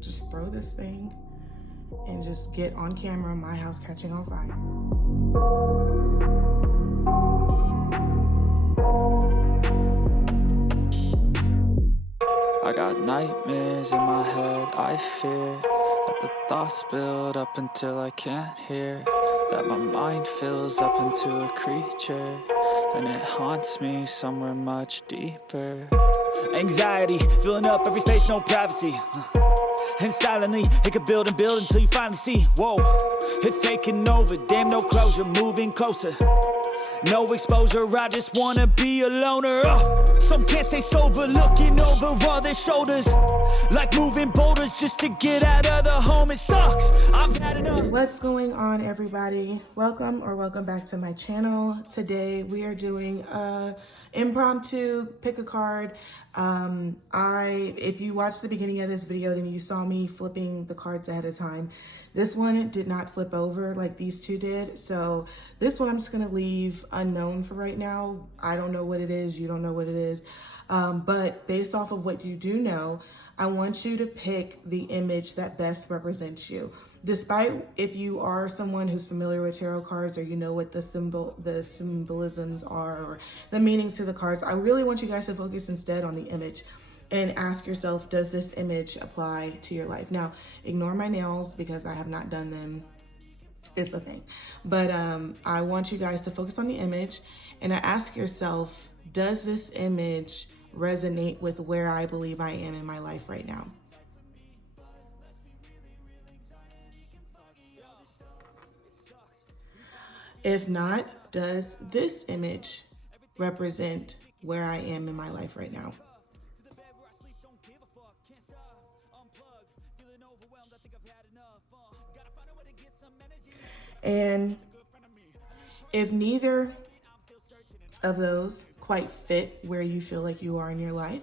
just throw this thing and just get on camera my house catching on fire. I got nightmares in my head, I fear that the thoughts build up until I can't hear, that my mind fills up into a creature, and it haunts me somewhere much deeper. Anxiety, filling up every space, no privacy. And silently, it could build and build until you finally see, whoa, it's taking over, damn no closure, moving closer. No exposure, I just wanna be a loner. Some can't stay sober, looking over all their shoulders, like moving boulders just to get out of the home. It sucks, I've had enough. What's going on, everybody? Welcome back to my channel. Today we are doing a impromptu pick a card. If you watched the beginning of this video, then you saw me flipping the cards ahead of time. This one did not flip over like these two did. So this one I'm just gonna leave unknown for right now. I don't know what it is, you don't know what it is. But based off of what you do know, I want you to pick the image that best represents you. Despite if you are someone who's familiar with tarot cards or you know what the symbolisms are or the meanings to the cards, I really want you guys to focus instead on the image and ask yourself, does this image apply to your life? Now, ignore my nails because I have not done them. It's a thing. But I want you guys to focus on the image and ask yourself, does this image resonate with where I believe I am in my life right now? If not, does this image represent where I am in my life right now? And if neither of those quite fit where you feel like you are in your life,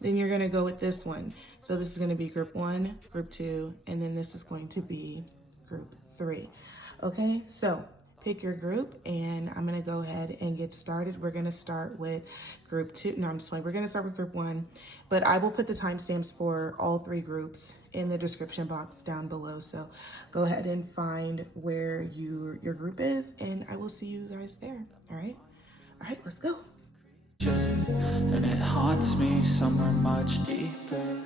then you're gonna go with this one. So this is gonna be group 1, group 2, and then this is going to be group 3. Okay, so pick your group and I'm gonna go ahead and get started. We're gonna start with group 2. No, I'm just playing. We're gonna start with group 1, but I will put the timestamps for all 3 groups in the description box down below. So go ahead and find where your group is and I will see you guys there. All right, let's go. And it haunts me somewhere much deeper.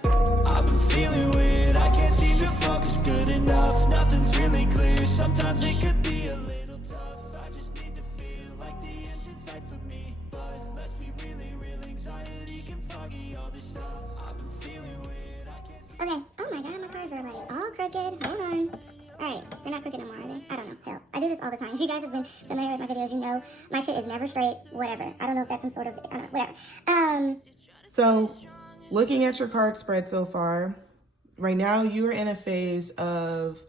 I've been feeling weird, I can't seem to focus good enough. Nothing's really clear, sometimes it could be a little tough. I just need to feel like the end's in sight for me. But let's be really real, anxiety can foggy all this stuff. I've been feeling weird, I can't see. Okay, oh my god, my cards are like all crooked. Hold on. Alright, they're not crooked anymore, are they? I don't know. Hell, I do this all the time. If you guys have been familiar with my videos, you know my shit is never straight, whatever. I don't know if that's some sort of, I don't know, whatever. So looking at your card spread so far, right now you are in a phase of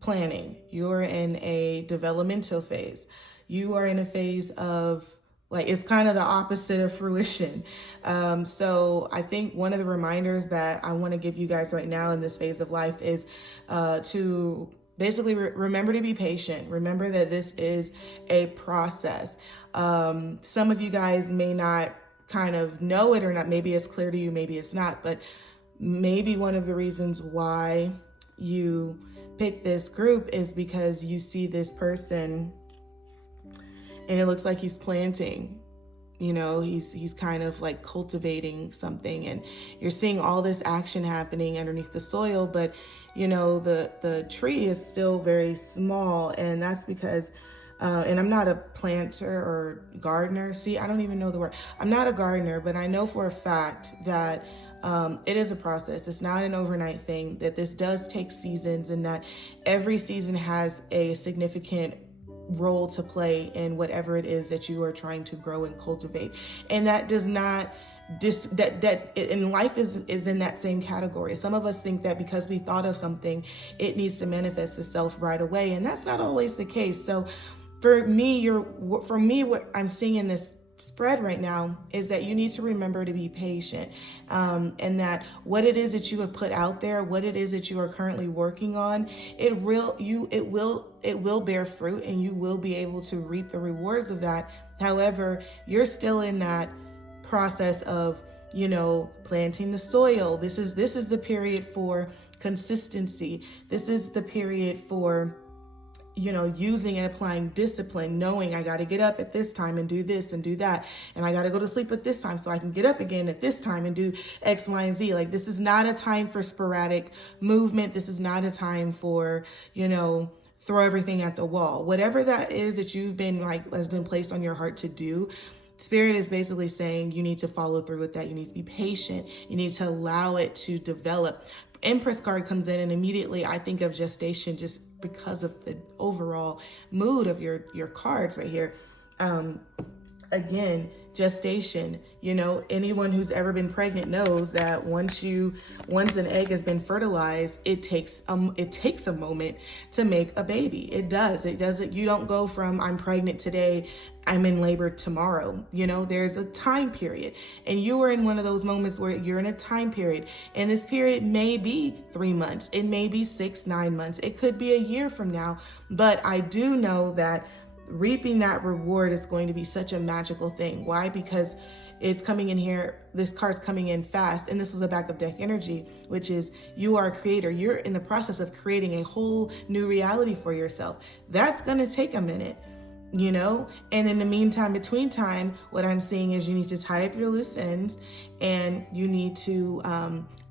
planning. You're in a developmental phase. You are in a phase of, like, it's kind of the opposite of fruition. So I think one of the reminders that I want to give you guys right now in this phase of life is to basically remember to be patient. Remember that this is a process. Some of you guys may not kind of know it or not. Maybe it's clear to you, maybe it's not, but maybe one of the reasons why you pick this group is because you see this person and it looks like he's planting, you know, he's kind of like cultivating something and you're seeing all this action happening underneath the soil, but you know, the tree is still very small, and that's because, and I'm not a planter or gardener. See, I don't even know the word. I'm not a gardener, but I know for a fact that it is a process. It's not an overnight thing, that this does take seasons and that every season has a significant role to play in whatever it is that you are trying to grow and cultivate. And that does not that in life is in that same category. Some of us think that because we thought of something, it needs to manifest itself right away, and that's not always the case. So for me, what I'm seeing in this spread right now is that you need to remember to be patient, and that what it is that you have put out there, what it is that you are currently working on, it will bear fruit and you will be able to reap the rewards of that. However, you're still in that process of planting the soil. This is the period for consistency. This is the period for using and applying discipline, knowing I got to get up at this time and do this and do that. And I got to go to sleep at this time so I can get up again at this time and do X, Y, and Z. Like, this is not a time for sporadic movement. This is not a time for, throw everything at the wall. Whatever that is that you've been has been placed on your heart to do, Spirit is basically saying you need to follow through with that. You need to be patient. You need to allow it to develop. Empress card comes in, and immediately I think of gestation, just because of the overall mood of your cards right here. Again, gestation, anyone who's ever been pregnant knows that once an egg has been fertilized, it takes a moment to make a baby. It doesn't, you don't go from I'm pregnant today, I'm in labor tomorrow. There's a time period, and you are in one of those moments where you're in a time period, and this period may be 3 months. It may be 6, 9 months. It could be a year from now, but I do know that reaping that reward is going to be such a magical thing. Why? Because it's coming in here, this card's coming in fast, and this was a back of deck energy, which is you are a creator. You're in the process of creating a whole new reality for yourself. That's going to take a minute, and in the meantime, between time, what I'm seeing is you need to tie up your loose ends, and you need to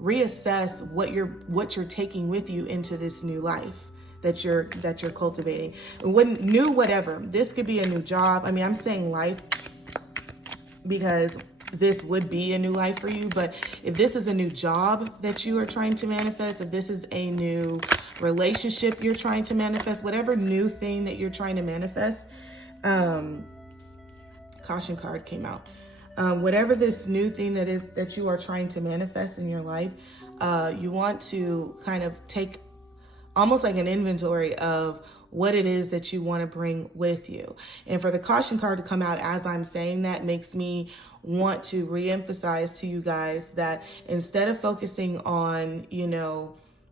reassess what you're taking with you into this new life that you're cultivating. Whatever. This could be a new job. I mean, I'm saying life because this would be a new life for you. But if this is a new job that you are trying to manifest, if this is a new relationship you're trying to manifest, whatever new thing that you're trying to manifest, caution card came out. Whatever this new thing that you are trying to manifest in your life, you want to kind of take almost like an inventory of what it is that you want to bring with you. And for the caution card to come out as I'm saying that makes me want to reemphasize to you guys that instead of focusing on,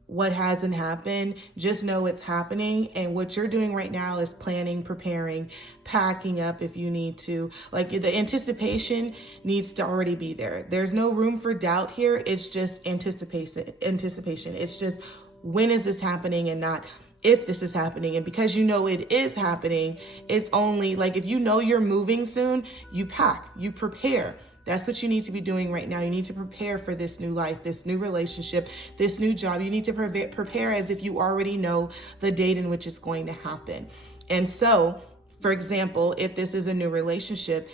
what hasn't happened, just know it's happening. And what you're doing right now is planning, preparing, packing up if you need to. Like, the anticipation needs to already be there. There's no room for doubt here. It's just anticipation. It's just, when is this happening and not if this is happening. And because it is happening, it's only like, if you're moving soon, you pack, you prepare. That's what you need to be doing right now. You need to prepare for this new life, this new relationship, this new job. You need to prepare as if you already know the date in which it's going to happen. And so, for example, if this is a new relationship,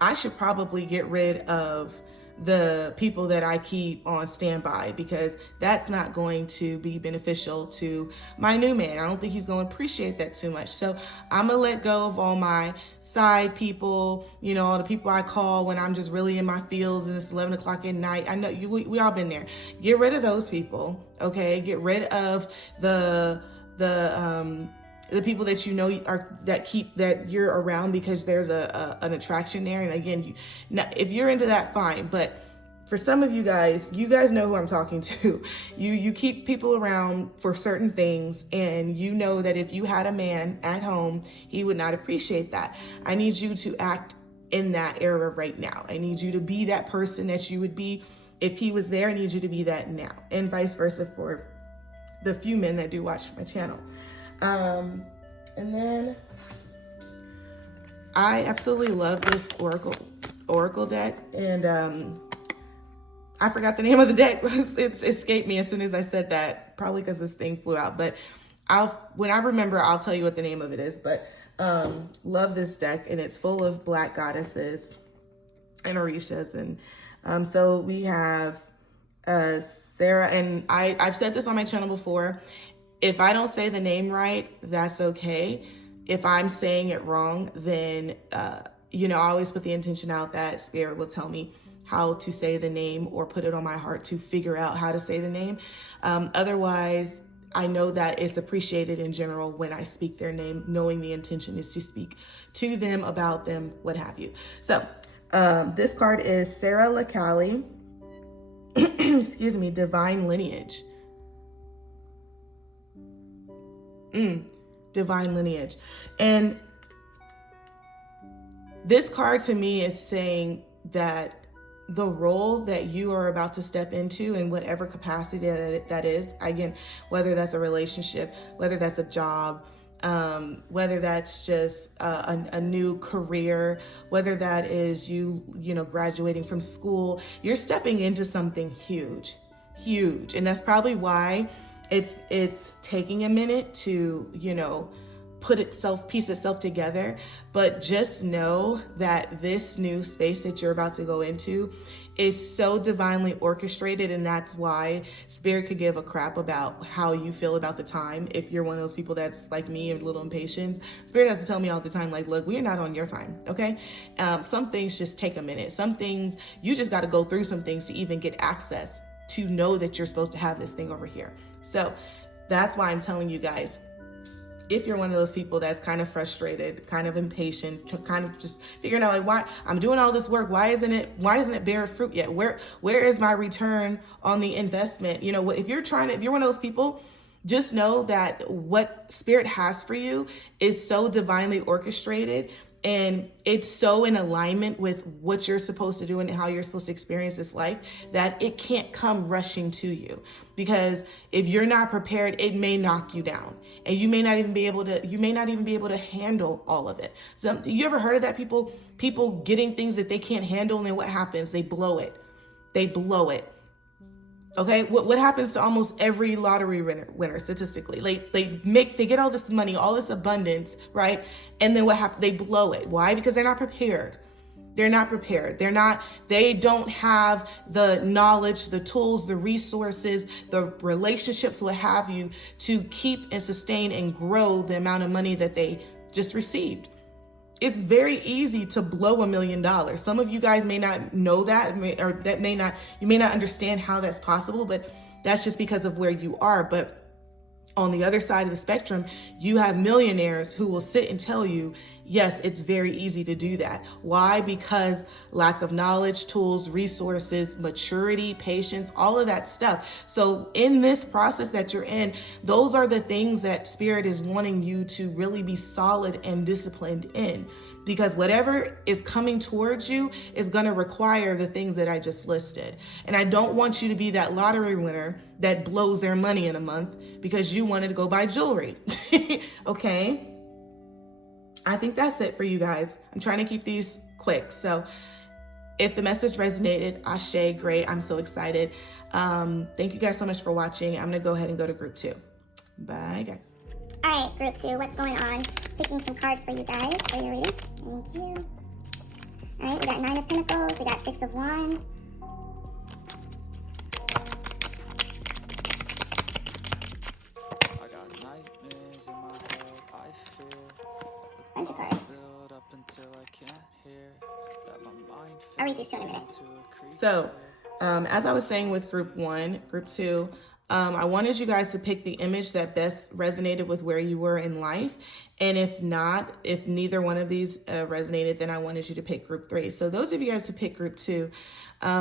I should probably get rid of the people that I keep on standby, because that's not going to be beneficial to my new man. I don't think he's going to appreciate that too much. So I'm going to let go of all my side people, all the people I call when I'm just really in my feels and it's 11 o'clock at night. I know we all been there. Get rid of those people. Okay. Get rid of the people that that you're around because there's an attraction there. And again, if you're into that, fine. But for some of you guys know who I'm talking to. You keep people around for certain things, and you know that if you had a man at home, he would not appreciate that. I need you to act in that era right now. I need you to be that person that you would be if he was there. I need you to be that now, and vice versa for the few men that do watch my channel. And then I absolutely love this Oracle deck, and I forgot the name of the deck. It escaped me as soon as I said that, probably because this thing flew out, but when I remember, I'll tell you what the name of it is. But love this deck, and it's full of Black goddesses and Orishas, and so we have Sarah, and I've said this on my channel before. If I don't say the name right, that's okay. If I'm saying it wrong, then, I always put the intention out that Spirit will tell me how to say the name or put it on my heart to figure out how to say the name. Otherwise, I know that it's appreciated in general when I speak their name, knowing the intention is to speak to them, about them, what have you. So this card is Sarah LaCallie, excuse me, Divine Lineage. Divine Lineage. And this card to me is saying that the role that you are about to step into in whatever capacity that is, again, whether that's a relationship, whether that's a job, whether that's just a new career, whether that is you graduating from school, you're stepping into something huge. And that's probably why it's taking a minute to, piece itself together. But just know that this new space that you're about to go into is so divinely orchestrated, and that's why Spirit could give a crap about how you feel about the time. If you're one of those people that's like me, a little impatient, Spirit has to tell me all the time, like, look, we're not on your time, okay? Some things just take a minute. Some things, you just got to go through some things to even get access to know that you're supposed to have this thing over here. So that's why I'm telling you guys, if you're one of those people that's kind of frustrated, kind of impatient, kind of just figuring out like, why I'm doing all this work, why isn't it bear fruit yet? Where is my return on the investment? If you're one of those people, just know that what Spirit has for you is so divinely orchestrated, and it's so in alignment with what you're supposed to do and how you're supposed to experience this life that it can't come rushing to you. Because if you're not prepared, it may knock you down, and you may not even be able to handle all of it. So you ever heard of that? People getting things that they can't handle, and then what happens? They blow it. Okay, what happens to almost every lottery winner statistically? Like they get all this money, all this abundance, right? And then what happens? They blow it. Why? Because they're not prepared. They don't have the knowledge, the tools, the resources, the relationships, what have you, to keep and sustain and grow the amount of money that they just received. It's very easy to blow $1 million. Some of you guys may not know that, you may not understand how that's possible, but that's just because of where you are. But on the other side of the spectrum, you have millionaires who will sit and tell you, yes, it's very easy to do that. Why? Because lack of knowledge, tools, resources, maturity, patience, all of that stuff. So in this process that you're in, those are the things that Spirit is wanting you to really be solid and disciplined in. Because whatever is coming towards you is going to require the things that I just listed. And I don't want you to be that lottery winner that blows their money in a month because you wanted to go buy jewelry. Okay? I think that's it for you guys. I'm trying to keep these quick. So if the message resonated, ashe, great. I'm so excited. Thank you guys so much for watching. I'm going to go ahead and go to group 2. Bye, guys. All right, group 2, what's going on? Picking some cards for you guys for your reading. Thank you. All right, we got 9 of Pentacles. We got 6 of Wands. I got nightmares in my head. I fear Bunch of cards. build up until I can't hear that my mind I'll read these two in a minute. So, as I was saying with group 1, group 2, I wanted you guys to pick the image that best resonated with where you were in life. And if neither one of these resonated, then I wanted you to pick group 3. So those of you guys who pick group 2,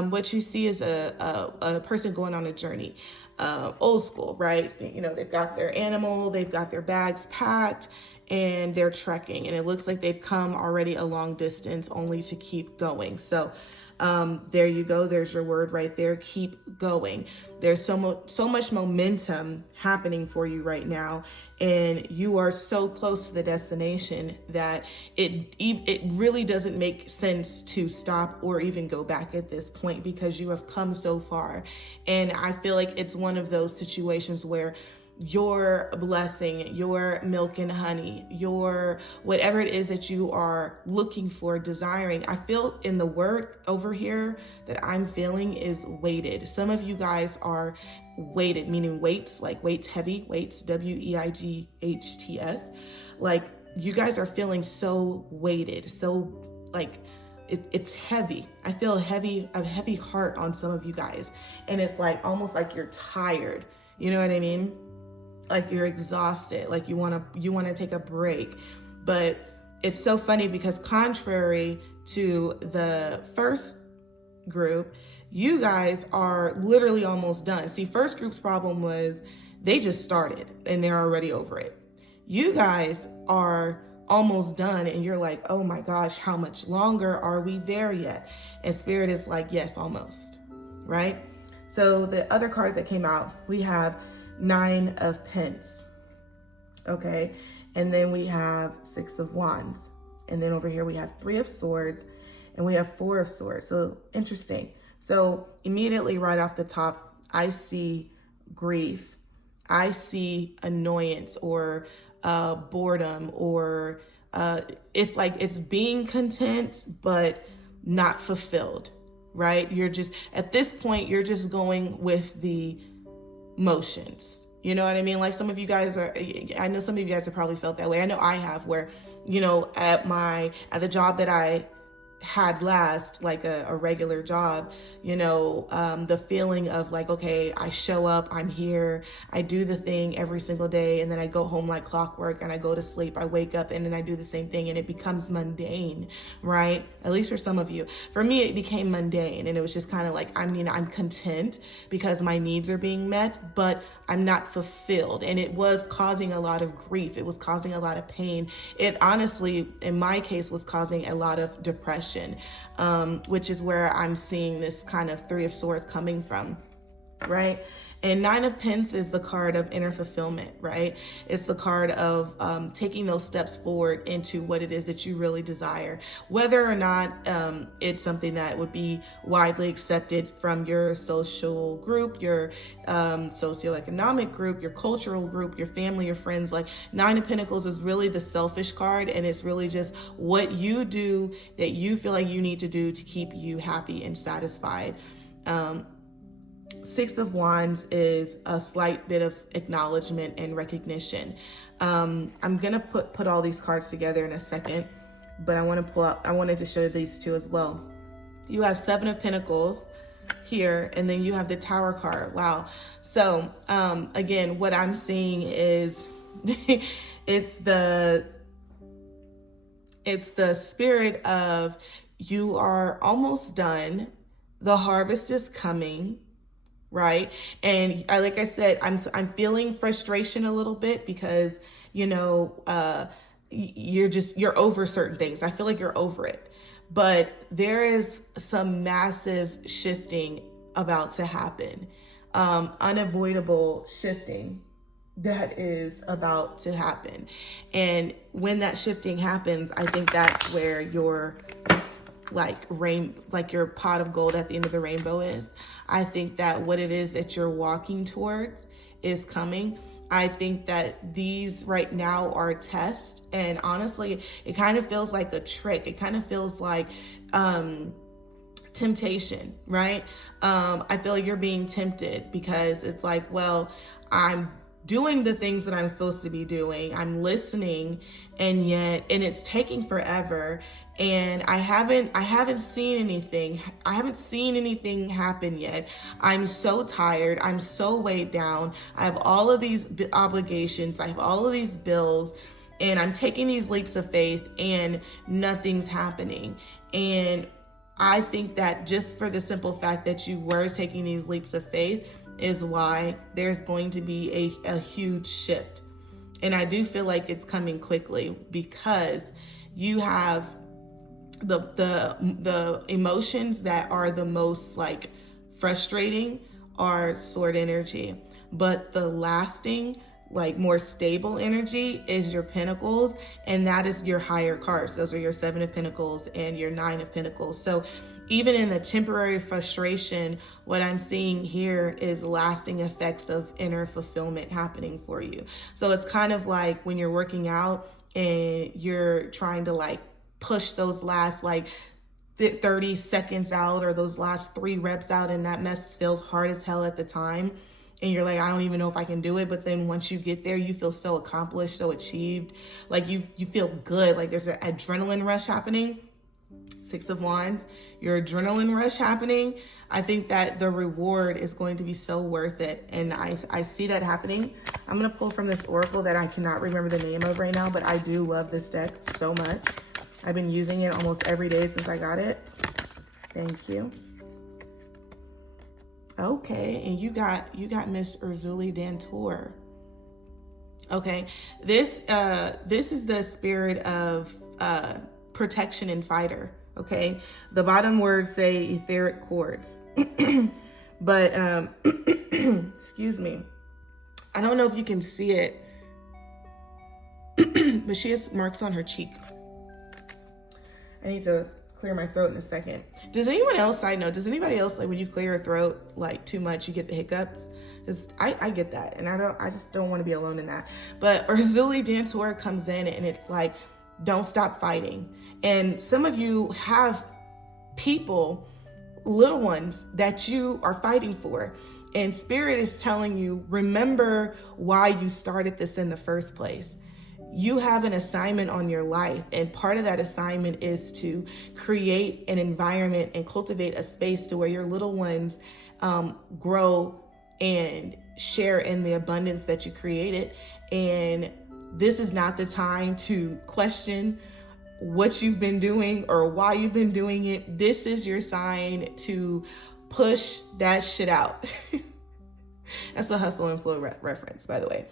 what you see is a person going on a journey, old school, right? They've got their animal, they've got their bags packed, and they're trekking. And it looks like they've come already a long distance only to keep going. So there you go. There's your word right there. Keep going. There's so much momentum happening for you right now, and you are so close to the destination that it really doesn't make sense to stop or even go back at this point, because you have come so far. And I feel like it's one of those situations where your blessing, your milk and honey, your whatever it is that you are looking for, desiring, I feel in the word over here that I'm feeling is weighted. Some of you guys are weighted, meaning weights, like weights, heavy weights, weights. Like you guys are feeling so weighted, so like it's heavy. I feel a heavy heart on some of you guys. And it's like almost like you're tired. You know what I mean? Like you're exhausted, like you want to take a break. But it's so funny because contrary to the first group, you guys are literally almost done. See, first group's problem was they just started and they're already over it. You guys are almost done, and you're like, oh my gosh, how much longer? Are we there yet? And Spirit is like, yes, almost, right? So the other cards that came out, we have 9 of Pence, okay? And then we have 6 of Wands. And then over here we have 3 of Swords, and we have 4 of Swords. So interesting. So immediately right off the top, I see grief. I see annoyance or boredom, or it's like it's being content but not fulfilled, right? You're just, at this point, you're just going with the motions. You know what I mean? Like some of you guys are, I know some of you guys have probably felt that way. I know I have, where, you know, at the job that I had last, like a regular job, you know, the feeling of like, okay, I show up, I'm here, I do the thing every single day, and then I go home like clockwork, and I go to sleep, I wake up, and then I do the same thing, and it becomes mundane, right? At least for some of you. For me, it became mundane, and it was just kind of like, I mean, I'm content because my needs are being met, but I'm not fulfilled. And it was causing a lot of grief. It was causing a lot of pain. It honestly, in my case, was causing a lot of depression, which is where I'm seeing this kind of 3 of Swords coming from, right? And 9 of Pence is the card of inner fulfillment, right? It's the card of taking those steps forward into what it is that you really desire, whether or not it's something that would be widely accepted from your social group, your socioeconomic group, your cultural group, your family, your friends. Like 9 of Pentacles is really the selfish card, and it's really just what you do that you feel like you need to do to keep you happy and satisfied. 6 of Wands is a slight bit of acknowledgement and recognition. I'm gonna put all these cards together in a second, but I wanted to show these two as well. You have 7 of Pentacles here, and then you have the Tower card. Wow. So again, what I'm seeing is it's the spirit of, you are almost done, the harvest is coming, right? And like I said, I'm feeling frustration a little bit because, you know, you're over certain things. I feel like you're over it, but there is some massive shifting about to happen, unavoidable shifting that is about to happen. And when that shifting happens, I think that's where your your pot of gold at the end of the rainbow is. I think that what it is that you're walking towards is coming. I think that these right now are tests, and honestly, it kind of feels like a trick. It kind of feels like temptation, right? I feel like you're being tempted because it's like, well, I'm doing the things that I'm supposed to be doing. I'm listening, and it's taking forever. And I haven't seen anything. I haven't seen anything happen yet. I'm so tired. I'm so weighed down. I have all of these obligations. I have all of these bills, and I'm taking these leaps of faith, and nothing's happening. And I think that just for the simple fact that you were taking these leaps of faith is why there's going to be a huge shift. And I do feel like it's coming quickly because you have the emotions that are the most like frustrating are Sword energy, but the lasting, like more stable energy is your Pentacles, and that is your higher cards. Those are your 7 of Pentacles and your 9 of Pentacles. So even in the temporary frustration, what I'm seeing here is lasting effects of inner fulfillment happening for you. So it's kind of like when you're working out and you're trying to like push those last like 30 seconds out, or those last 3 reps out, and that mess feels hard as hell at the time, and you're like, I don't even know if I can do it. But then once you get there, you feel so accomplished, so achieved, like you feel good, like there's an adrenaline rush happening. 6 of Wands, your adrenaline rush happening. I think that the reward is going to be so worth it, and I see that happening. I'm gonna pull from this oracle that I cannot remember the name of right now, but I do love this deck so much. I've been using it almost every day since I got it. Thank you. Okay, and you got Miss Urzuli Dantor. Okay, this is the spirit of protection and fighter. Okay, the bottom words say etheric cords, but excuse me, I don't know if you can see it, but she has marks on her cheek. I need to clear my throat in a second. Does anyone else, side note, does anybody else, like when you clear your throat like too much, you get the hiccups? Because I get that, and I just don't want to be alone in that. But Urzuli Dantor comes in and it's like, don't stop fighting. And some of you have people, little ones, that you are fighting for. And Spirit is telling you, remember why you started this in the first place. You have an assignment on your life, and part of that assignment is to create an environment and cultivate a space to where your little ones grow and share in the abundance that you created. And this is not the time to question what you've been doing or why you've been doing it. This is your sign to push that shit out. That's a Hustle and Flow reference, by the way.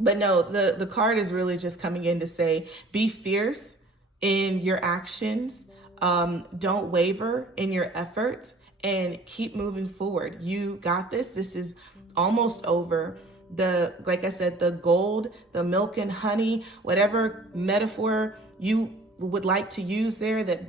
But no, the card is really just coming in to say, be fierce in your actions. Don't waver in your efforts, and keep moving forward. You got this. This is almost over. Like I said, the gold, the milk and honey, whatever metaphor you would like to use there that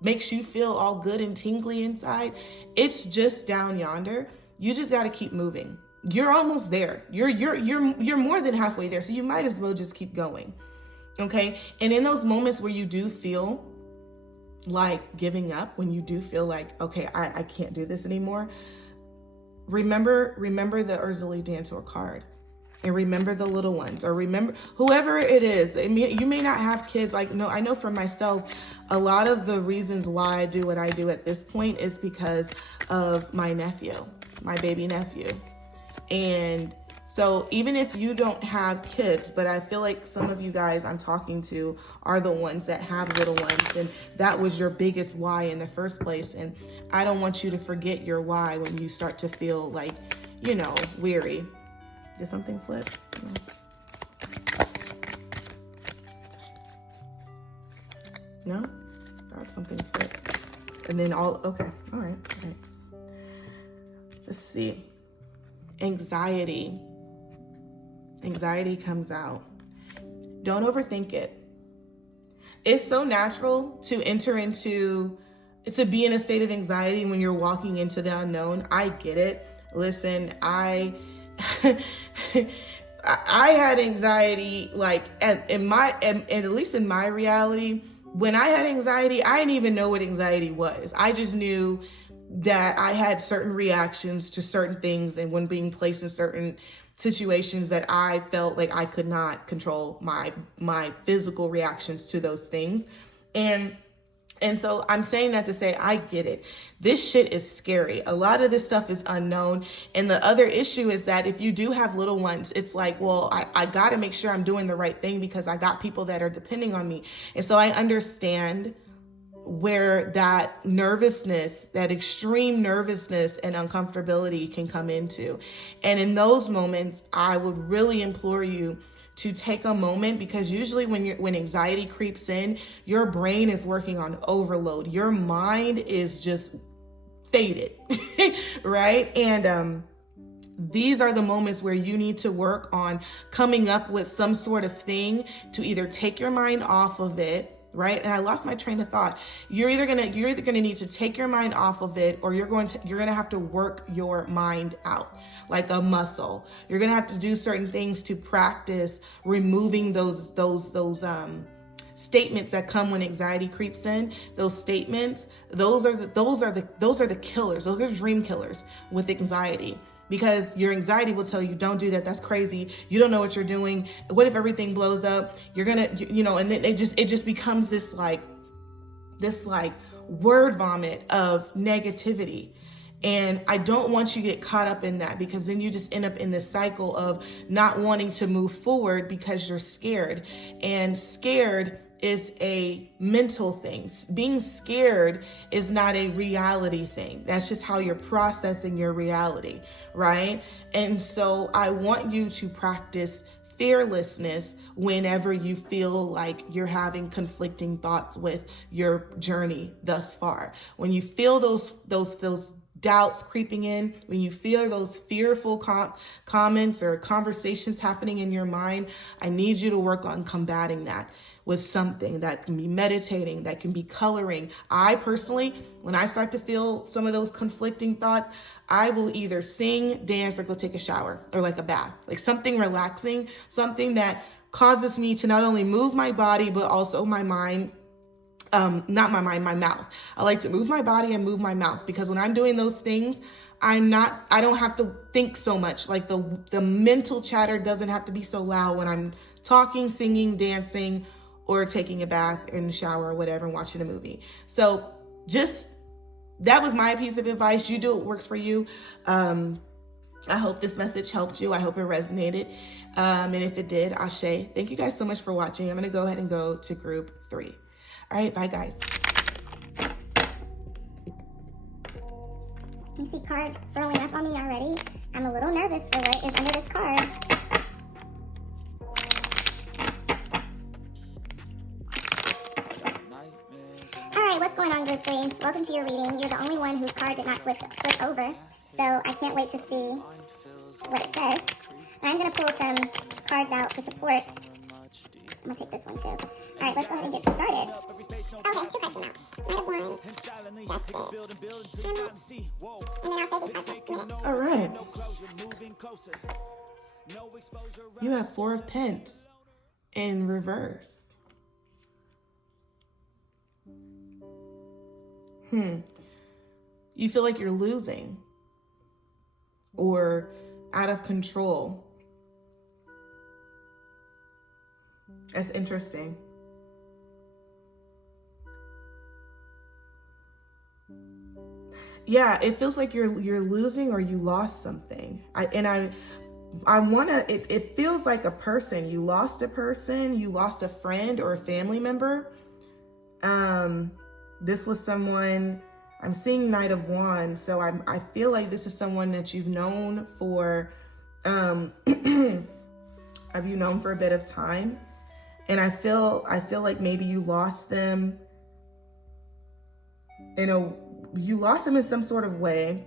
makes you feel all good and tingly inside, it's just down yonder. You just got to keep moving. You're almost there. You're more than halfway there. So you might as well just keep going. Okay. And in those moments where you do feel like giving up, when you do feel like, okay, I can't do this anymore, remember the Urzuli Dantor card, and remember the little ones, or remember whoever it is. I mean, you may not have kids. Like, no, I know for myself, a lot of the reasons why I do what I do at this point is because of my nephew, my baby nephew. And so even if you don't have kids, but I feel like some of you guys I'm talking to are the ones that have little ones, and that was your biggest why in the first place. And I don't want you to forget your why when you start to feel like, weary. Did something flip? No? Thought something flipped. And then okay. All right. Let's see. Anxiety comes out. Don't overthink it. It's so natural to be in a state of anxiety when you're walking into the unknown. I get it. Listen, I had anxiety, like, at least in my reality, when I had anxiety, I didn't even know what anxiety was. I just knew that I had certain reactions to certain things, and when being placed in certain situations that I felt like I could not control my physical reactions to those things. And so I'm saying that to say, I get it. This shit is scary. A lot of this stuff is unknown. And the other issue is that if you do have little ones, it's like, well, I got to make sure I'm doing the right thing because I got people that are depending on me. And so I understand where that nervousness, that extreme nervousness and uncomfortability can come into. And in those moments, I would really implore you to take a moment, because usually when anxiety creeps in, your brain is working on overload. Your mind is just faded, right? And these are the moments where you need to work on coming up with some sort of thing to either take your mind off of it, right? And I lost my train of thought. You're either gonna need to take your mind off of it, or you're gonna have to work your mind out like a muscle. You're gonna have to do certain things to practice removing those statements that come when anxiety creeps in. Those statements, those are the killers. Those are the dream killers with anxiety. Because your anxiety will tell you, don't do that. That's crazy. You don't know what you're doing. What if everything blows up? You're gonna, and then it just becomes this word vomit of negativity. And I don't want you to get caught up in that, because then you just end up in this cycle of not wanting to move forward because you're scared. And scared is a mental thing. Being scared is not a reality thing. That's just how you're processing your reality, right? And so I want you to practice fearlessness whenever you feel like you're having conflicting thoughts with your journey thus far. When you feel those doubts creeping in, when you feel those fearful comments or conversations happening in your mind, I need you to work on combating that with something that can be meditating, that can be coloring. I personally, when I start to feel some of those conflicting thoughts, I will either sing, dance, or go take a shower or like a bath, like something relaxing, something that causes me to not only move my body, but also my mind. Not my mind, my mouth. I like to move my body and move my mouth, because when I'm doing those things, I don't have to think so much. Like the mental chatter doesn't have to be so loud when I'm talking, singing, dancing, or taking a bath in the shower or whatever, and watching a movie. So that was my piece of advice. You do what works for you. I hope this message helped you. I hope it resonated. And if it did, Ashe. Thank you guys so much for watching. I'm going to go ahead and go to group 3. All right, bye guys. You see cards throwing up on me already? I'm a little nervous for what is under this card. Alright, what's going on, group 3? Welcome to your reading. You're the only one whose card did not flip over, so I can't wait to see what it says. I'm going to pull some cards out to support. I'm going to take this one too. Alright, let's go ahead and get started. Okay, 2 cards came out. Knight of Wands, Justice, and then I'll save these cards for a minute. All right. You have 4 of Pence in reverse. You feel like you're losing or out of control. That's interesting. Yeah, it feels like you're losing or you lost something. It feels like a person. You lost a person, you lost a friend or a family member. This was someone, I'm seeing Knight of Wands, so I feel like this is someone that you've known for have you known for a bit of time. And I feel like maybe you lost them you lost them in some sort of way,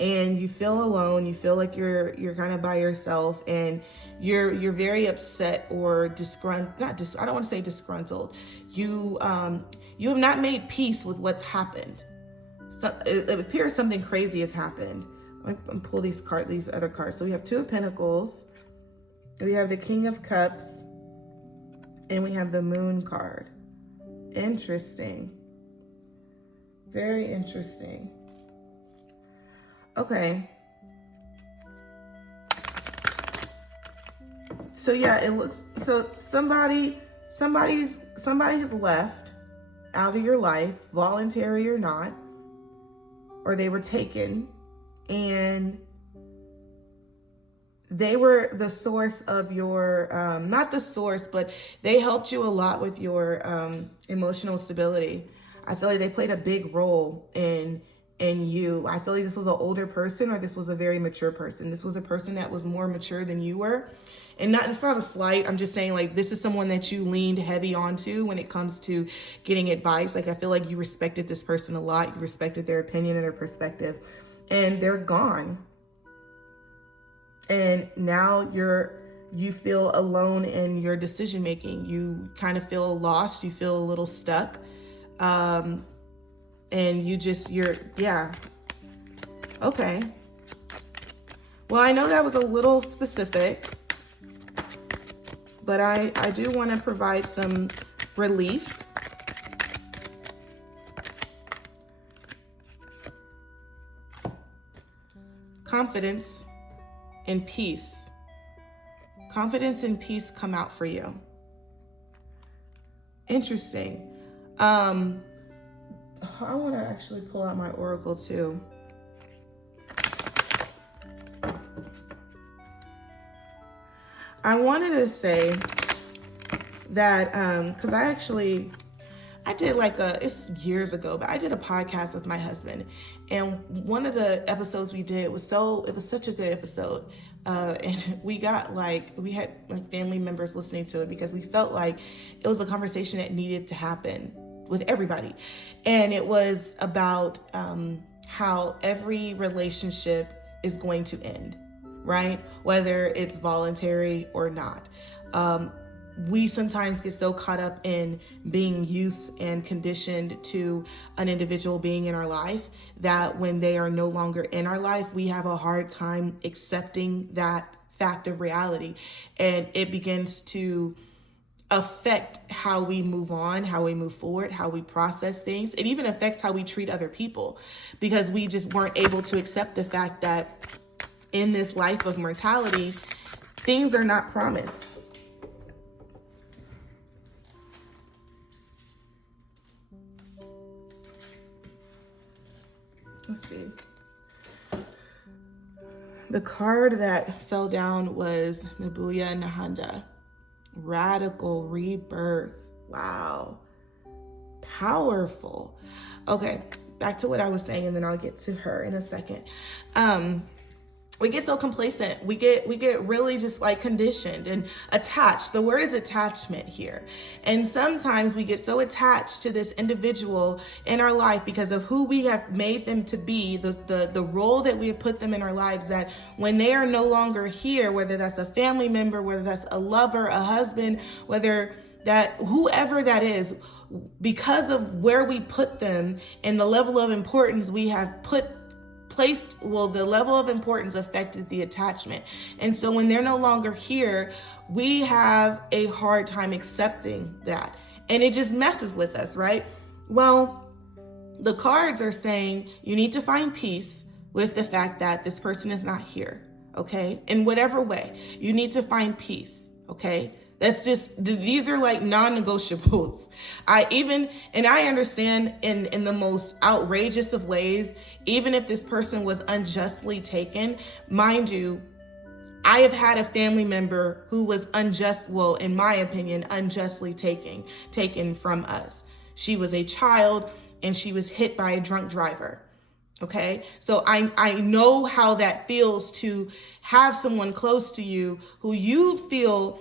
and you feel alone. You feel like you're kind of by yourself, and you're very upset or disgruntled. I don't want to say disgruntled. You have not made peace with what's happened. So it appears something crazy has happened. I'm gonna pull these other cards. So we have 2 of Pentacles, we have the King of Cups, and we have the Moon card. Interesting. Very interesting. Okay. So yeah, it looks, so somebody has left out of your life, voluntary or not, or they were taken, and they were the source of your, not the source, but they helped you a lot with your emotional stability. I feel like they played a big role in you. I feel like this was an older person, or this was a very mature person. This was a person that was more mature than you were. And it's not a slight. I'm just saying, like, this is someone that you leaned heavy onto when it comes to getting advice. Like, I feel like you respected this person a lot. You respected their opinion and their perspective, and they're gone. And now you feel alone in your decision making. You kind of feel lost. You feel a little stuck. And yeah. Okay. Well, I know that was a little specific, but I do want to provide some relief. Confidence and peace. Confidence and peace come out for you. Interesting. I want to actually pull out my oracle too. I wanted to say that, because I did it's years ago, but I did a podcast with my husband, and one of the episodes we did it was such a good episode, and we had like family members listening to it because we felt like it was a conversation that needed to happen with everybody, and it was about how every relationship is going to end, right? Whether it's voluntary or not. We sometimes get so caught up in being used and conditioned to an individual being in our life that when they are no longer in our life, we have a hard time accepting that fact of reality. And it begins to affect how we move on, how we move forward, how we process things. It even affects how we treat other people, because we just weren't able to accept the fact that in this life of mortality, things are not promised. Let's see. The card that fell down was Nabuya Nahanda. Radical rebirth. Wow. Powerful. Okay, back to what I was saying, and then I'll get to her in a second. We get so complacent. We get really just like conditioned and attached. The word is attachment here. And sometimes we get so attached to this individual in our life because of who we have made them to be, the role that we have put them in our lives, that when they are no longer here, whether that's a family member, whether that's a lover, a husband, whether that whoever that is, because of where we put them and the level of importance we have the level of importance affected the attachment. And so when they're no longer here, we have a hard time accepting that. And it just messes with us, right? Well, the cards are saying you need to find peace with the fact that this person is not here, okay? In whatever way, you need to find peace, okay? These are like non-negotiables. I understand in the most outrageous of ways, even if this person was unjustly taken, mind you, I have had a family member who was in my opinion, unjustly taken from us. She was a child and she was hit by a drunk driver. Okay. So I know how that feels to have someone close to you who you feel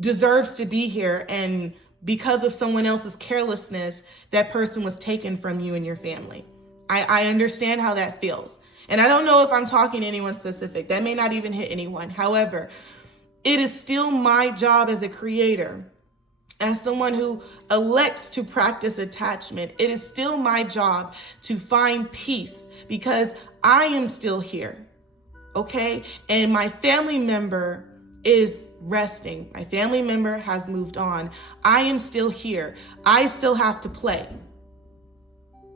deserves to be here, and because of someone else's carelessness, that person was taken from you and your family. I understand how that feels. And I don't know if I'm talking to anyone specific. That may not even hit anyone. However, it is still my job as a creator, as someone who elects to practice attachment, it is still my job to find peace because I am still here. Okay? And my family member is resting. My family member has moved on. I am still here. I still have to play.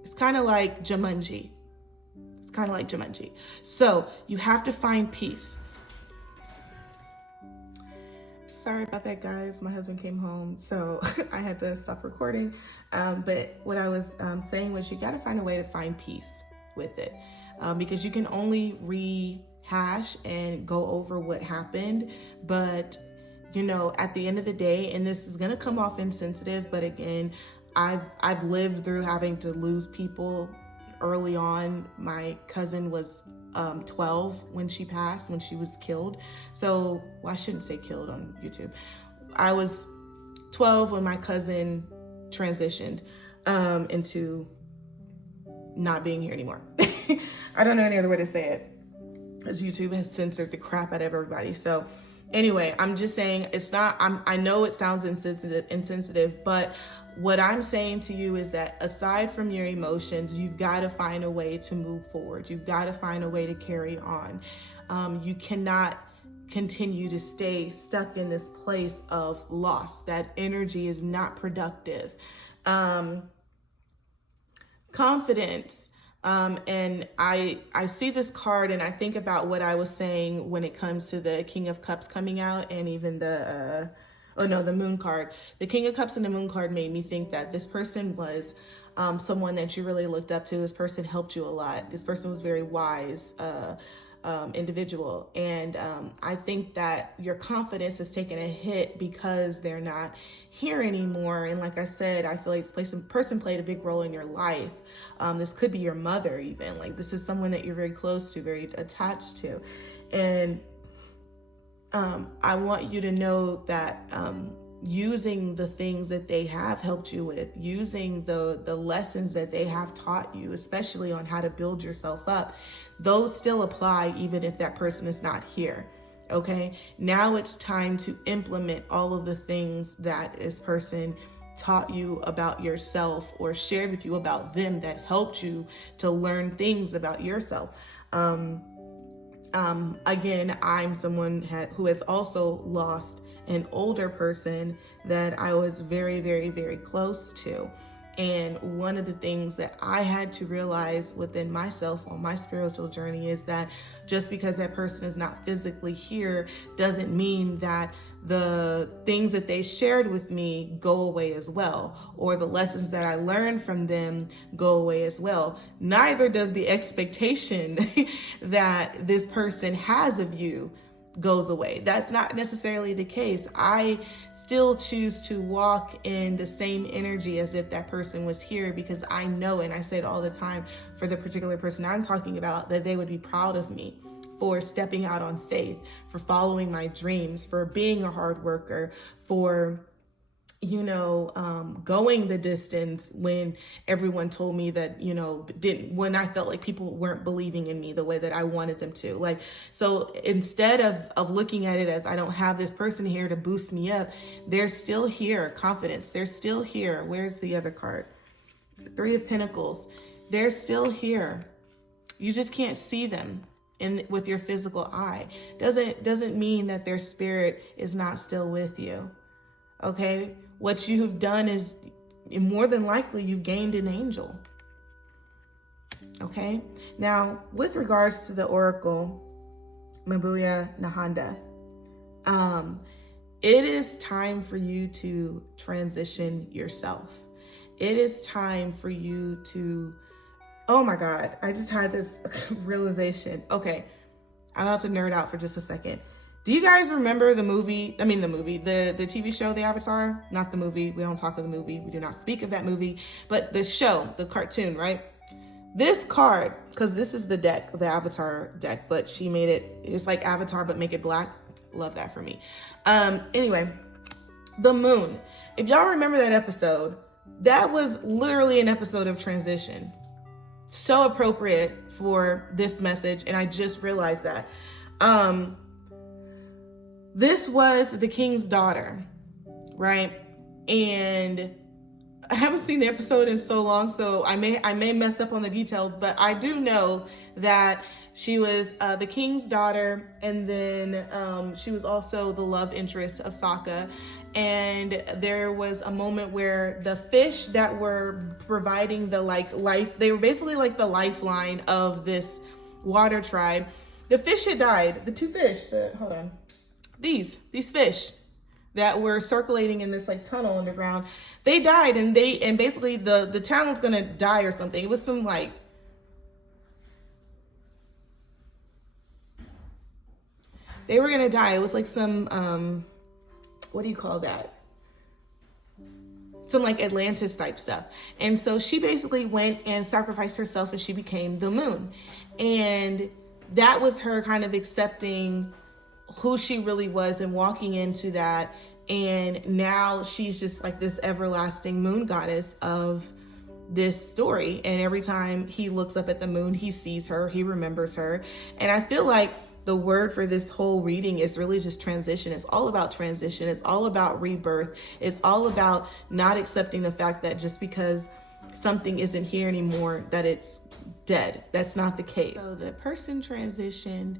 It's kind of like Jumanji. So you have to find peace. Sorry about that, guys. My husband came home, so I had to stop recording. But what I was saying was you got to find a way to find peace with it, because you can only rehash and go over what happened. But, at the end of the day, and this is going to come off insensitive, but again, I've lived through having to lose people early on. My cousin was 12 when she passed, when she was killed. So, I shouldn't say killed on YouTube. I was 12 when my cousin transitioned into not being here anymore. I don't know any other way to say it, because YouTube has censored the crap out of everybody. So anyway, I'm just saying I know it sounds insensitive, but what I'm saying to you is that aside from your emotions, you've got to find a way to move forward. You've got to find a way to carry on. You cannot continue to stay stuck in this place of loss. That energy is not productive. Confidence. And I see this card and I think about what I was saying when it comes to the King of Cups coming out, and even the Moon card. The King of Cups and the Moon card made me think that this person was someone that you really looked up to. This person helped you a lot. This person was very wise. individual. And I think that your confidence is taking a hit because they're not here anymore. And like I said, I feel like this person played a big role in your life. This could be your mother even. Like, this is someone that you're very close to, very attached to. And I want you to know that using the things that they have helped you with, using the lessons that they have taught you, especially on how to build yourself up, those still apply even if that person is not here. Okay, now it's time to implement all of the things that this person taught you about yourself or shared with you about them that helped you to learn things about yourself. Again, I'm someone who has also lost an older person that I was very, very, very close to. And one of the things that I had to realize within myself on my spiritual journey is that just because that person is not physically here doesn't mean that the things that they shared with me go away as well, or the lessons that I learned from them go away as well. Neither does the expectation that this person has of you goes away. That's not necessarily the case. I still choose to walk in the same energy as if that person was here, because I know, and I say it all the time for the particular person I'm talking about, that they would be proud of me for stepping out on faith, for following my dreams, for being a hard worker, for going the distance when everyone told me that, when I felt like people weren't believing in me the way that I wanted them to. Like, so instead of looking at it as I don't have this person here to boost me up, they're still here. Confidence. They're still here. Where's the other card? Three of Pentacles. They're still here. You just can't see them with your physical eye. Doesn't mean that their spirit is not still with you. Okay, what you've done is more than likely you've gained an angel. Okay, now with regards to the oracle, Mabuya Nahanda, it is time for you to transition yourself. It is time for you to, oh my God, I just had this realization. Okay, I'm about to nerd out for just a second. Do you guys remember the TV show, The Avatar? Not the movie. We don't talk of the movie. We do not speak of that movie. But the show, the cartoon, right? This card, because this is the deck, the Avatar deck, but she made it's like Avatar, but make it black. Love that for me. Anyway, the moon. If y'all remember that episode, that was literally an episode of transition. So appropriate for this message, and I just realized that. This was the king's daughter, right? And I haven't seen the episode in so long, so I may mess up on the details, but I do know that she was the king's daughter, and then she was also the love interest of Sokka. And there was a moment where the fish that were providing the life, they were basically like the lifeline of this water tribe. The fish had died. The two fish, hold on. These fish that were circulating in this tunnel underground, they died, and basically the town was gonna die or something. It was some they were gonna die. It was like some what do you call that? Some Atlantis type stuff. And so she basically went and sacrificed herself, and she became the moon. And that was her kind of accepting who she really was and walking into that. And now she's just this everlasting moon goddess of this story. And every time he looks up at the moon, he sees her, he remembers her. And I feel like the word for this whole reading is really just transition. It's all about transition. It's all about rebirth. It's all about not accepting the fact that just because something isn't here anymore, that it's dead. That's not the case. So the person transitioned,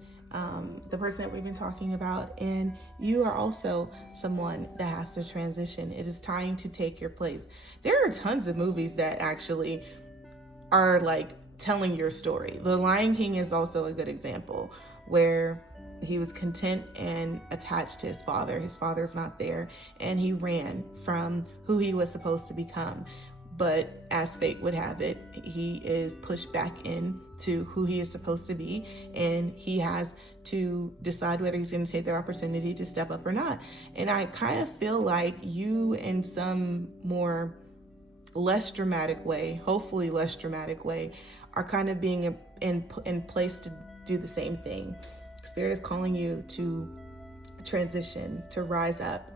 the person that we've been talking about, and you are also someone that has to transition. It is time to take your place. There are tons of movies that actually are telling your story. The Lion King is also a good example, where he was content and attached to his father. His father's not there, and he ran from who he was supposed to become. But as fate would have it, he is pushed back into who he is supposed to be, and he has to decide whether he's going to take that opportunity to step up or not. And I kind of feel like you, in some more less dramatic way, hopefully less dramatic way, are kind of being in place to do the same thing. Spirit is calling you to transition, to rise up.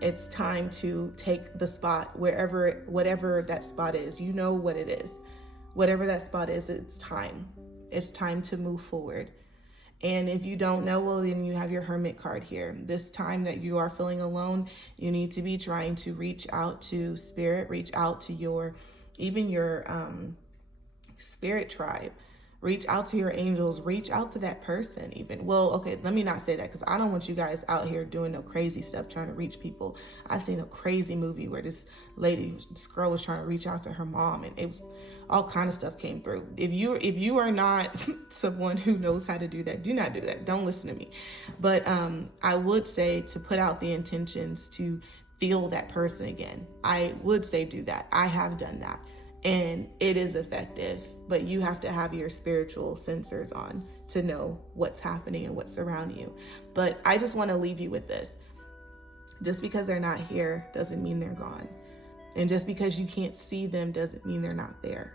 It's time to take the spot whatever that spot is. You know what it is. Whatever that spot is, it's time. It's time to move forward. And if you don't know, well, then you have your hermit card here. This time that you are feeling alone, you need to be trying to reach out to spirit, reach out to your spirit tribe. Reach out to your angels, reach out to that person even. Well, okay, let me not say that, because I don't want you guys out here doing no crazy stuff, trying to reach people. I seen a crazy movie where this girl was trying to reach out to her mom, and it was all kind of stuff came through. If you are not someone who knows how to do that, do not do that. Don't listen to me. But I would say to put out the intentions to feel that person again. I would say do that. I have done that, and it is effective. But you have to have your spiritual sensors on to know what's happening and what's around you. But I just want to leave you with this. Just because they're not here doesn't mean they're gone. And just because you can't see them doesn't mean they're not there.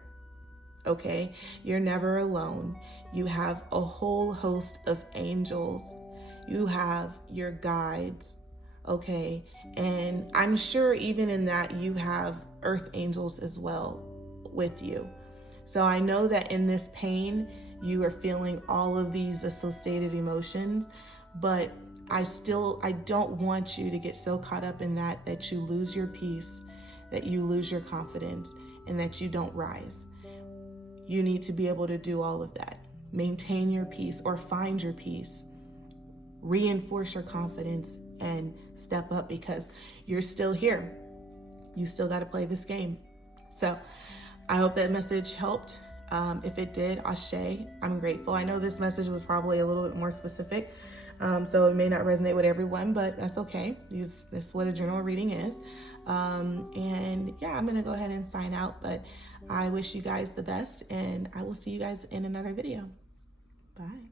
Okay? You're never alone. You have a whole host of angels. You have your guides. Okay? And I'm sure even in that you have earth angels as well with you. So I know that in this pain, you are feeling all of these associated emotions, but I don't want you to get so caught up in that you lose your peace, that you lose your confidence, and that you don't rise. You need to be able to do all of that. Maintain your peace or find your peace. Reinforce your confidence and step up, because you're still here. You still got to play this game. So I hope that message helped. If it did, ashe, I'm grateful. I know this message was probably a little bit more specific, so it may not resonate with everyone, but that's okay. This is what a general reading is. And yeah, I'm going to go ahead and sign out, but I wish you guys the best, and I will see you guys in another video. Bye.